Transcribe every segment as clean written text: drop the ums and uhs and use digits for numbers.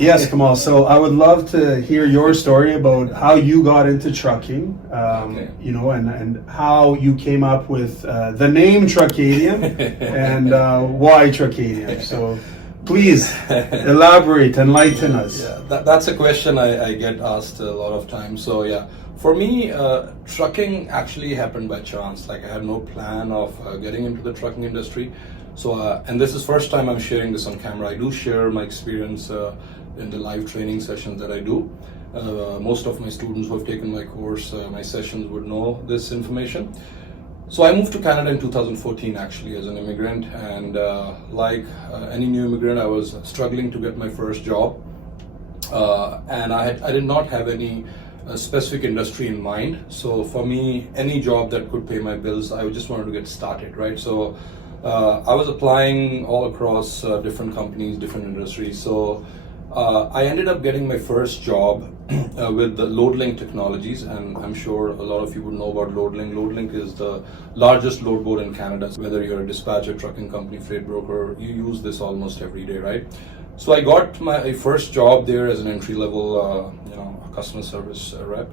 Yes, Kamal. So I would love to hear your story about how you got into trucking, and how you came up with the name Truckadium and why Truckadium. So please elaborate, enlighten us. Yeah, that's a question I get asked a lot of times. So yeah, for me, trucking actually happened by chance. Like I had no plan of getting into the trucking industry. So, and this is first time I'm sharing this on camera. I do share my experience in the live training sessions that I do. Most of my students who have taken my course, my sessions would know this information. So I moved to Canada in 2014 actually as an immigrant, and like any new immigrant, I was struggling to get my first job, and I did not have any specific industry in mind. So for me, any job that could pay my bills, I just wanted to get started, right? So I was applying all across different companies, different industries. So I ended up getting my first job with the LoadLink Technologies, and I'm sure a lot of you would know about LoadLink. LoadLink is the largest load board in Canada. Whether you're a dispatcher, trucking company, freight broker, you use this almost every day, right? So I got my first job there as an entry-level, customer service rep.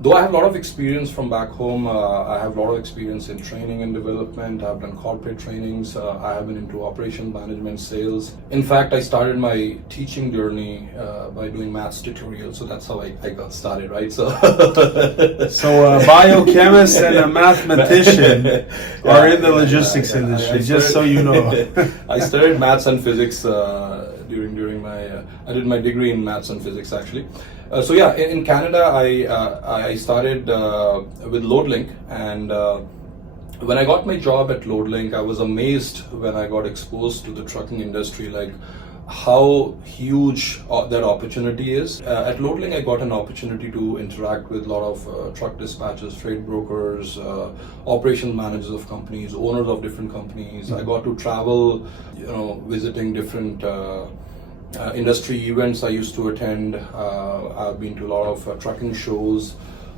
Though I have a lot of experience from back home, I have a lot of experience in training and development. I've done corporate trainings. I have been into operations management, sales. In fact, I started my teaching journey by doing maths tutorials. So that's how I got started, right? So, a biochemist and a mathematician are in the logistics industry, just so you know. I studied maths and physics during my, I did my degree in maths and physics actually. So yeah, in Canada, I started with LoadLink, and when I got my job at LoadLink, I was amazed when I got exposed to the trucking industry, like how huge that opportunity is. At LoadLink, I got an opportunity to interact with a lot of truck dispatchers, freight brokers, operation managers of companies, owners of different companies. I got to travel, visiting different industry events I used to attend. I've been to a lot of trucking shows.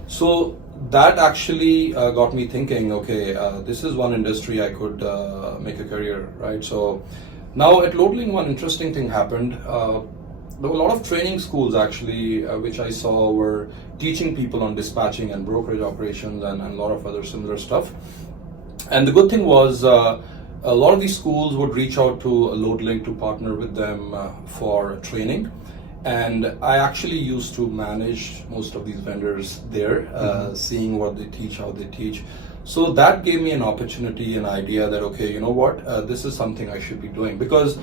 So that actually got me thinking, okay, this is one industry I could make a career, right? So now at LoadLink, one interesting thing happened. There were a lot of training schools actually, which I saw were teaching people on dispatching and brokerage operations and a lot of other similar stuff. And the good thing was, a lot of these schools would reach out to LoadLink to partner with them for training. And I actually used to manage most of these vendors there, seeing what they teach, how they teach. So that gave me an opportunity, an idea that, okay, you know what, this is something I should be doing, because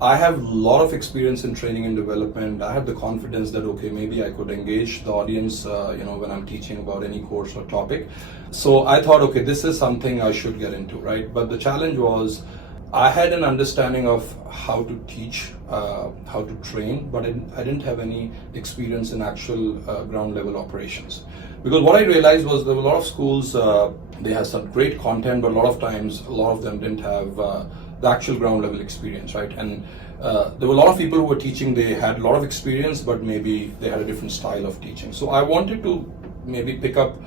I have a lot of experience in training and development. I have the confidence that, okay, maybe I could engage the audience, when I'm teaching about any course or topic. So I thought, okay, this is something I should get into, right? But the challenge was, I had an understanding of how to teach, how to train, but I didn't have any experience in actual ground level operations. Because what I realized was there were a lot of schools, they had some great content, but a lot of times, a lot of them didn't have the actual ground level experience, right? And there were a lot of people who were teaching, they had a lot of experience, but maybe they had a different style of teaching. So I wanted to maybe pick up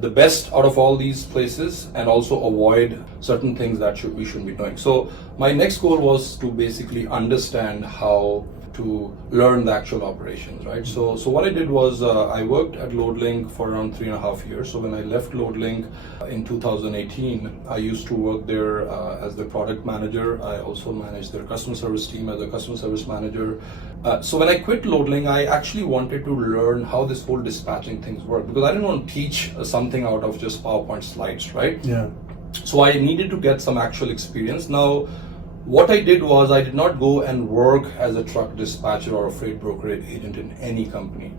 the best out of all these places and also avoid certain things that we shouldn't be doing. So my next goal was to basically understand how to learn the actual operations, right? So what I did was I worked at LoadLink for around 3.5 years. So when I left LoadLink in 2018, I used to work there as the product manager. I also managed their customer service team as a customer service manager. So when I quit LoadLink, I actually wanted to learn how this whole dispatching things work, because I didn't want to teach something out of just PowerPoint slides, right? Yeah. So I needed to get some actual experience. Now, what I did was I did not go and work as a truck dispatcher or a freight broker agent in any company,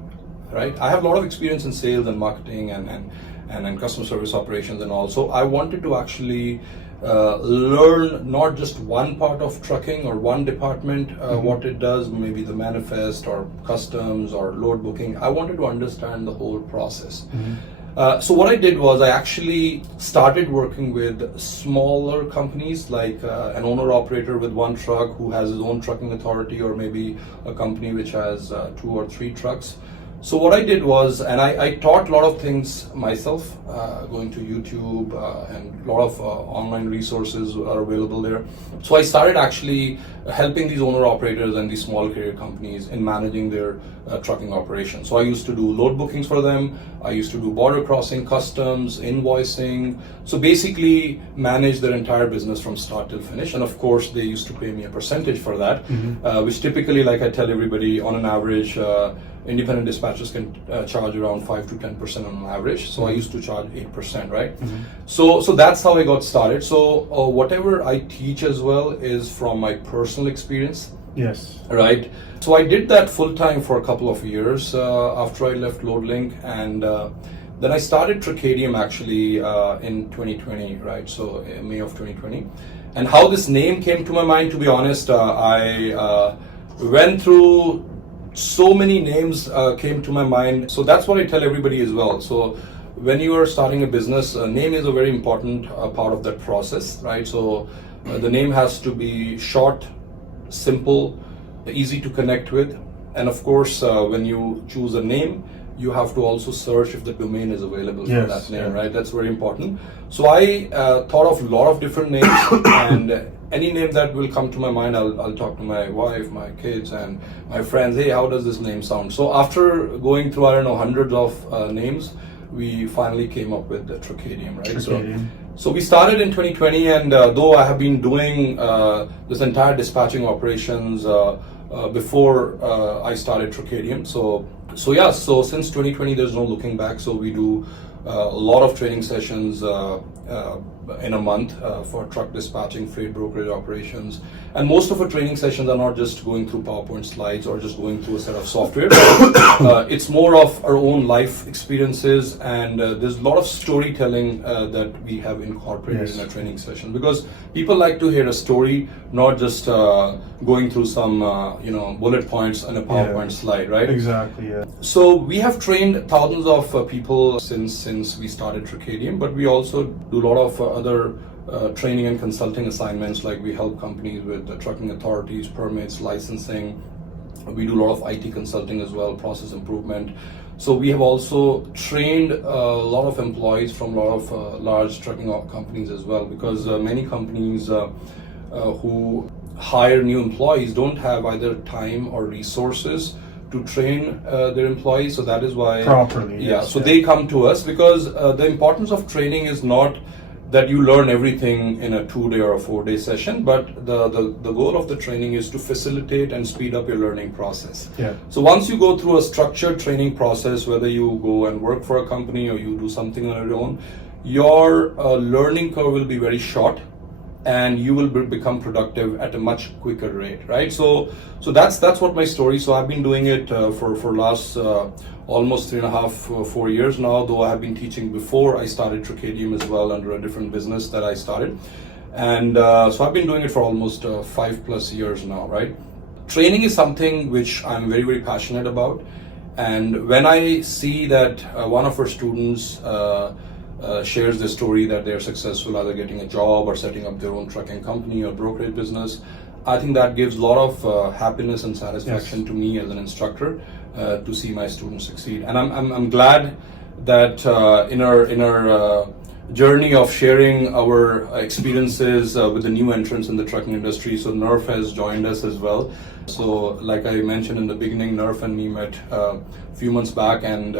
right? I have a lot of experience in sales and marketing and customer service operations and all. So I wanted to actually learn not just one part of trucking or one department, what it does, maybe the manifest or customs or load booking. I wanted to understand the whole process. So what I did was I actually started working with smaller companies, like an owner-operator with one truck who has his own trucking authority, or maybe a company which has 2 or 3 trucks. So what I did was, and I taught a lot of things myself, going to YouTube, and a lot of online resources are available there. So I started actually helping these owner operators and these small carrier companies in managing their trucking operations. So I used to do load bookings for them. I used to do border crossing, customs, invoicing. So basically manage their entire business from start till finish. And of course, they used to pay me a percentage for that, which typically, like I tell everybody, on an average, independent dispatchers can charge around 5 to 10% on average. So I used to charge 8%, right? So that's how I got started. So whatever I teach as well is from my personal experience. Yes. Right. So I did that full time for a couple of years after I left LoadLink, and then I started Truckadium actually in 2020, right? So in May of 2020. And how this name came to my mind, to be honest, I went through so many names came to my mind. So that's what I tell everybody as well. So when you are starting a business, name is a very important part of that process, right? So the name has to be short, simple, easy to connect with. And of course, when you choose a name, you have to also search if the domain is available for that name, right? That's very important. So I thought of a lot of different names, and any name that will come to my mind, I'll talk to my wife, my kids, and my friends. Hey, how does this name sound? So after going through, I don't know, hundreds of names, we finally came up with the Truckadium, right? Truckadium. So we started in 2020, and though I have been doing this entire dispatching operations before I started Truckadium. So since 2020, there's no looking back. So we do a lot of training sessions in a month for truck dispatching, freight brokerage operations. And most of our training sessions are not just going through PowerPoint slides or just going through a set of software. It's more of our own life experiences, and there's a lot of storytelling that we have incorporated in our training session, because people like to hear a story, not just going through some bullet points on a PowerPoint slide, right? Exactly, yeah. So we have trained thousands of people since we started Truckadium, but we also do a lot of other training and consulting assignments, like we help companies with the trucking authorities, permits, licensing. We do a lot of IT consulting as well, process improvement. So we have also trained a lot of employees from a lot of large trucking companies as well, because many companies who hire new employees don't have either time or resources to train their employees. So that is why properly. They come to us, because the importance of training is not that you learn everything in a 2-day or a 4-day session, but the goal of the training is to facilitate and speed up your learning process. Yeah. So once you go through a structured training process, whether you go and work for a company or you do something on your own, your learning curve will be very short, and you will become productive at a much quicker rate, right? So that's what my story. So I've been doing it for last almost 3.5, 4 years now, though I have been teaching before I started Truckadium as well, under a different business that I started. And so I've been doing it for almost 5+ years now, right? Training is something which I'm very, very passionate about. And when I see that one of our students shares their story that they're successful, either getting a job or setting up their own trucking company or brokerage business, I think that gives a lot of happiness and satisfaction to me as an instructor to see my students succeed. And I'm glad that in our journey of sharing our experiences with the new entrants in the trucking industry, so Nurf has joined us as well. So like I mentioned in the beginning, Nurf and me met a few months back, and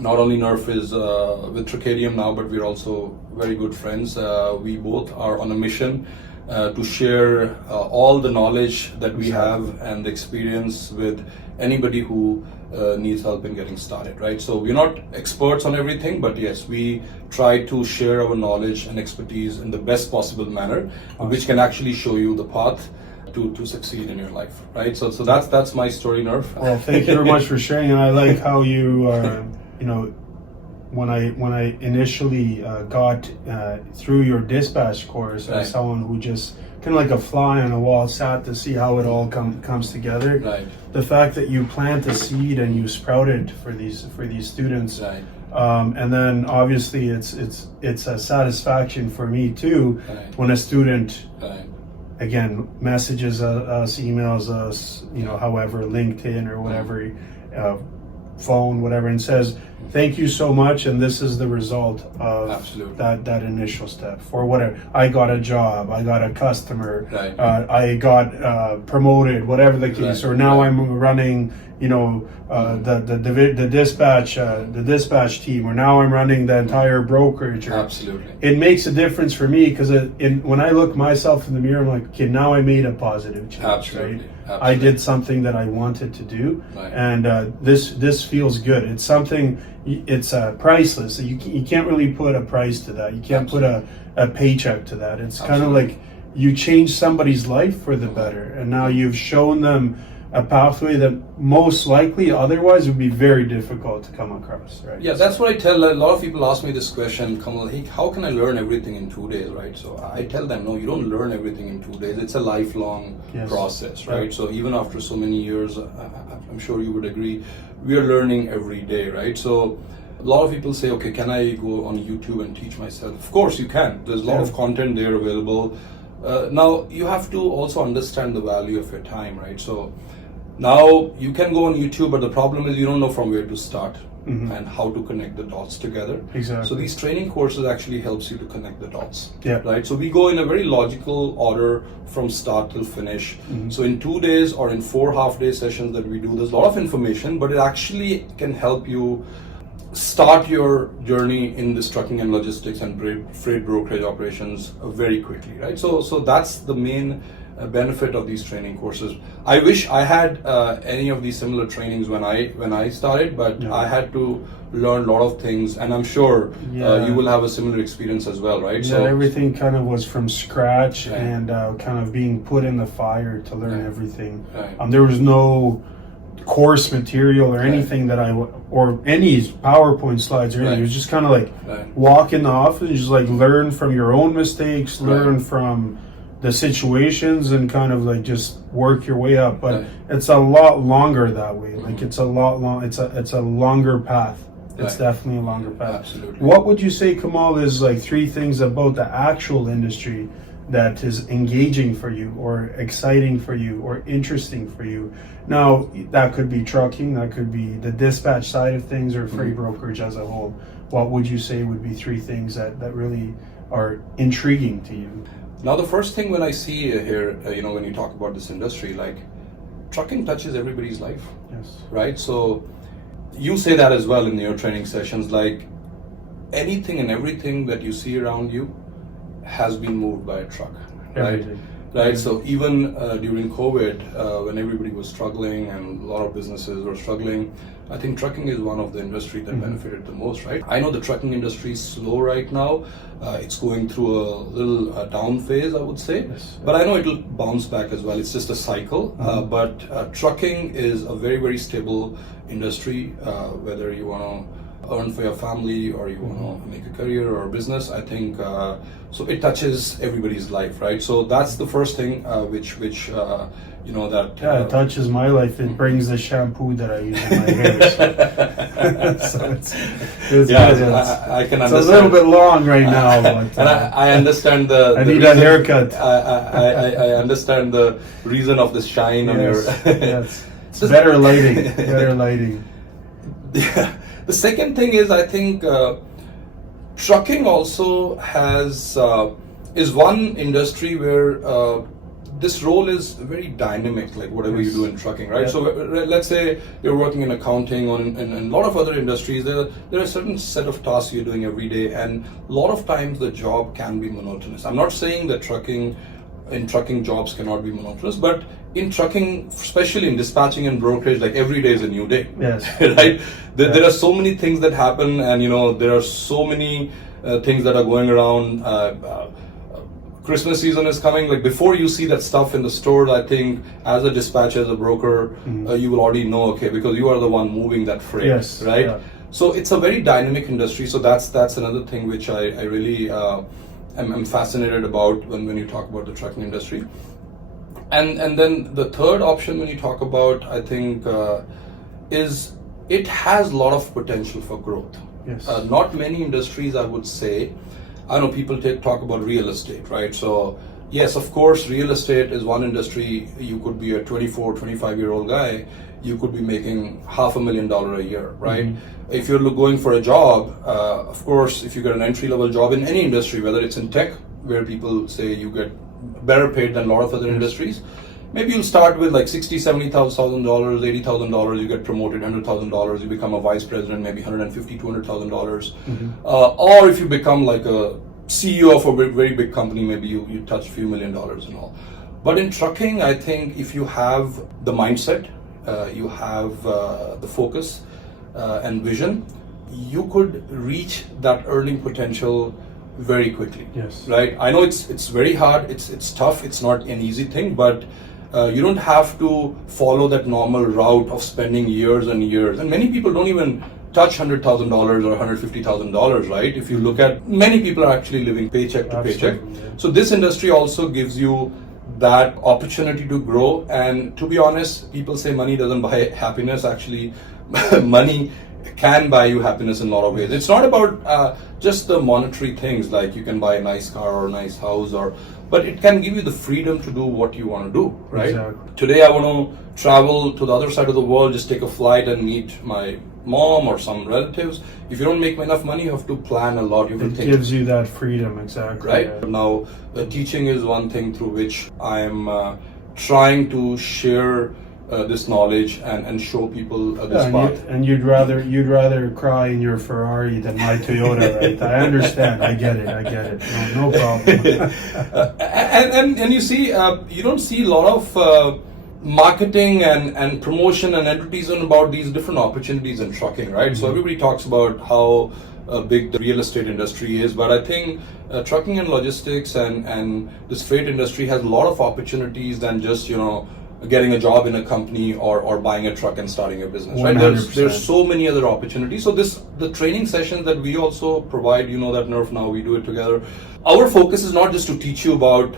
not only Nurf is with Truckadium now, but we're also very good friends. We both are on a mission to share all the knowledge that we have and the experience with anybody who needs help in getting started, right? So we're not experts on everything, but yes, we try to share our knowledge and expertise in the best possible manner, which can actually show you the path to succeed in your life, right? So that's my story, Nurf. Well, thank you very much for sharing, and I like how you when I initially got through your dispatch course, as someone who just kind of like a fly on a wall sat to see how it all comes together. Right. The fact that you plant a seed and you sprout it for these students. Right. And then obviously it's a satisfaction for me too when a student again messages us, emails us, however, LinkedIn or whatever, phone, whatever, and says, thank you so much, and this is the result of Absolutely. that initial step, for whatever. I got a job, I got a customer, Right. I got promoted, whatever the case, Right. or now Right. I'm running, the dispatch team, or now I'm running the entire brokerage. Or, Absolutely. it makes a difference for me because when I look myself in the mirror, I'm like, okay, now I made a positive change. Absolutely. Right? Absolutely. I did something that I wanted to do, Right. and this feels good. It's something. It's priceless. You can't really put a price to that. You can't put a paycheck to that. It's kind of Absolutely. like you change somebody's life for the better, and now you've shown them a pathway that most likely otherwise would be very difficult to come across, right? Yeah, that's what I tell a lot of people. Ask me this question, Kamal, hey, how can I learn everything in 2 days, right? So I tell them, no, you don't learn everything in 2 days. It's a lifelong Yes. process, right? Yeah. So even after so many years, I'm sure you would agree, we are learning every day, right? So a lot of people say, okay, can I go on YouTube and teach myself? Of course you can. There's a lot of content there available. Now you have to also understand the value of your time, right? So now you can go on YouTube, but the problem is you don't know from where to start and how to connect the dots together. Exactly. So these training courses actually helps you to connect the dots. Yeah. Right. So we go in a very logical order from start till finish. So in 2 days or in 4 half-day sessions that we do, there's a lot of information, but it actually can help you start your journey in this trucking and logistics and freight brokerage operations very quickly, right? So that's the main benefit of these training courses. I wish I had any of these similar trainings when I started, but I had to learn a lot of things, and I'm sure you will have a similar experience as well, right? Yeah, everything kind of was from scratch, Right. and kind of being put in the fire to learn Right. everything. Right. There was no course material or anything that or any PowerPoint slides or anything. Right. It was just kind of like Right. walk in the office and just like learn from your own mistakes, learn Right. from the situations, and kind of like just work your way up. But Right. it's a lot longer that way. Like it's a lot long. It's a longer path. It's Right. definitely a longer path. Absolutely. What would you say, Kamal, is like 3 things about the actual industry that is engaging for you, or exciting for you, or interesting for you? Now, that could be trucking, that could be the dispatch side of things, or freight brokerage as a whole. What would you say would be 3 things that really are intriguing to you? Now, the first thing when I see here, when you talk about this industry, like trucking touches everybody's life, Yes. right? So you say that as well in your training sessions, like anything and everything that you see around you has been moved by a truck, right? Everything. Right. So even during COVID, when everybody was struggling and a lot of businesses were struggling, I think trucking is one of the industry that benefited the most, right? I know the trucking industry is slow right now. It's going through a little down phase, I would say. Yes. But I know it'll bounce back as well. It's just a cycle. But trucking is a very, very stable industry, whether you want to earn for your family or you want to make a career or a business. I think so it touches everybody's life, right? So that's the first thing which that Yeah, it touches my life. It brings the shampoo that I use in my hair. So it's yeah, good. I can It's understand. a little bit long right now, but And I understand the. I the need a reason- haircut. I understand the reason of the shine on your. Yes, yes. It's better lighting. Better lighting. Yeah. The second thing is, I think trucking also is one industry where this role is very dynamic, like whatever you do in trucking, right? Yeah. So let's say you're working in accounting or in a lot of other industries, there are a certain set of tasks you're doing every day, and a lot of times the job can be monotonous. I'm not saying that trucking jobs cannot be monotonous, but in trucking, especially in dispatching and brokerage, like every day is a new day. Yes. Right? There are so many things that happen, and there are so many things that are going around. Christmas season is coming. Like before you see that stuff in the stores, I think as a dispatcher, as a broker, you will already know, okay, because you are the one moving that freight, Yes, right? yeah. So it's a very dynamic industry. So that's another thing which I really am fascinated about when you talk about the trucking industry. And then the third option when you talk about, I think, is it has a lot of potential for growth. Yes. Not many industries, I would say. I know people talk about real estate, right? So yes, of course, real estate is one industry. You could be a 24, 25-year-old guy. you could be making $500,000 a year, right? If you're going for a job, of course, if you get an entry-level job in any industry, whether it's in tech, where people say you get better paid than a lot of other industries, maybe you'll start with like $60,000, $70,000, $80,000, you get promoted $100,000, you become a vice president, maybe $150,000, $200,000. Or if you become like a CEO of a very big company, maybe you touch a few $1,000,000 and all. But in trucking, I think if you have the mindset, you have the focus and vision, you could reach that earning potential very quickly. Yes. Right. I know it's very hard. It's tough. It's not an easy thing, but you don't have to follow that normal route of spending years and years. And many people don't even touch $100,000 or $150,000, right? If you look at, many people are actually living paycheck to paycheck. Yeah. So this industry also gives you that opportunity to grow. And to be honest, people say money doesn't buy happiness. Actually, money can buy you happiness in a lot of ways. It's not about just the monetary things, like you can buy a nice car or a nice house, but it can give you the freedom to do what you want to do, right? Exactly. Today I want to travel to the other side of the world, just take a flight and meet my mom or some relatives. If you don't make enough money, you have to plan a lot. You have to think. It gives you that freedom, exactly. Right? Yeah. Now, teaching is one thing through which I'm trying to share this knowledge and show people this path. And you'd rather cry in your Ferrari than my Toyota, right? I understand. I get it. No problem. and you see, you don't see a lot of marketing and promotion and advertisement about these different opportunities in trucking, right? So everybody talks about how big the real estate industry is, but I think trucking and logistics and this freight industry has a lot of opportunities than just, getting a job in a company or buying a truck and starting a business, right? There's so many other opportunities. So the training sessions that we also provide, that Nurf now, we do it together. Our focus is not just to teach you about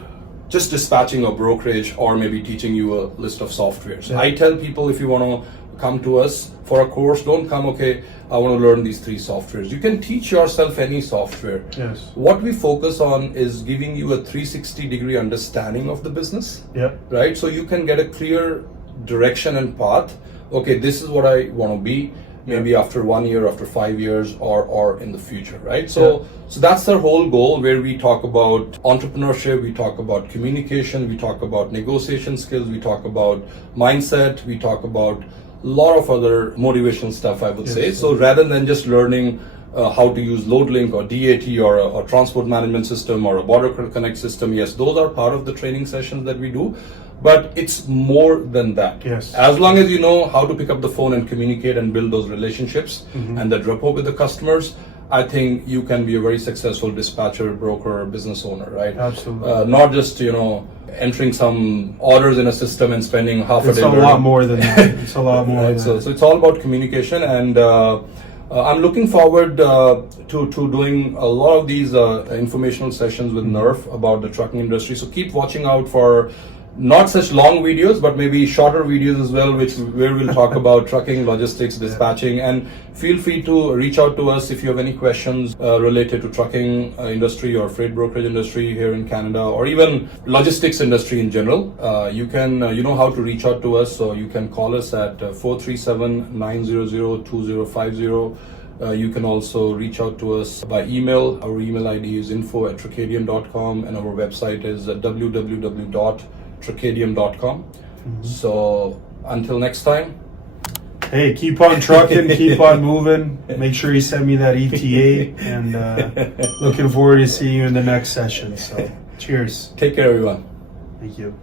just dispatching a brokerage or maybe teaching you a list of softwares. Yeah. I tell people, if you want to come to us for a course, don't come, okay, I want to learn these 3 softwares. You can teach yourself any software. Yes. What we focus on is giving you a 360-degree understanding of the business. Yeah. Right? So you can get a clear direction and path. Okay, this is what I want to be, maybe after 1 year, after 5 years, or in the future, right? So that's our whole goal, where we talk about entrepreneurship, we talk about communication, we talk about negotiation skills, we talk about mindset, we talk about a lot of other motivational stuff, I would say. So rather than just learning how to use LoadLink or DAT or a transport management system or a border connect system, yes, those are part of the training sessions that we do. But it's more than that. Yes. As long as you know how to pick up the phone and communicate and build those relationships and that rapport with the customers, I think you can be a very successful dispatcher, broker, business owner, right? Absolutely. Not just, entering some orders in a system and spending half a day. It's a lot more than that. It's a lot more than so that. So it's all about communication, and I'm looking forward to doing a lot of these informational sessions with Nurf about the trucking industry. So keep watching out for not such long videos, but maybe shorter videos as well, where we'll talk about trucking, logistics, dispatching, and feel free to reach out to us if you have any questions related to trucking industry or freight brokerage industry here in Canada, or even logistics industry in general. You can, you know how to reach out to us, so you can call us at 437-900-2050. You can also reach out to us by email. Our email ID is info@truckadium.com, and our website is www.truckadium.com. So until next time. Hey, keep on trucking, keep on moving. Make sure you send me that ETA, and looking forward to seeing you in the next session. So cheers. Take care, everyone. Thank you.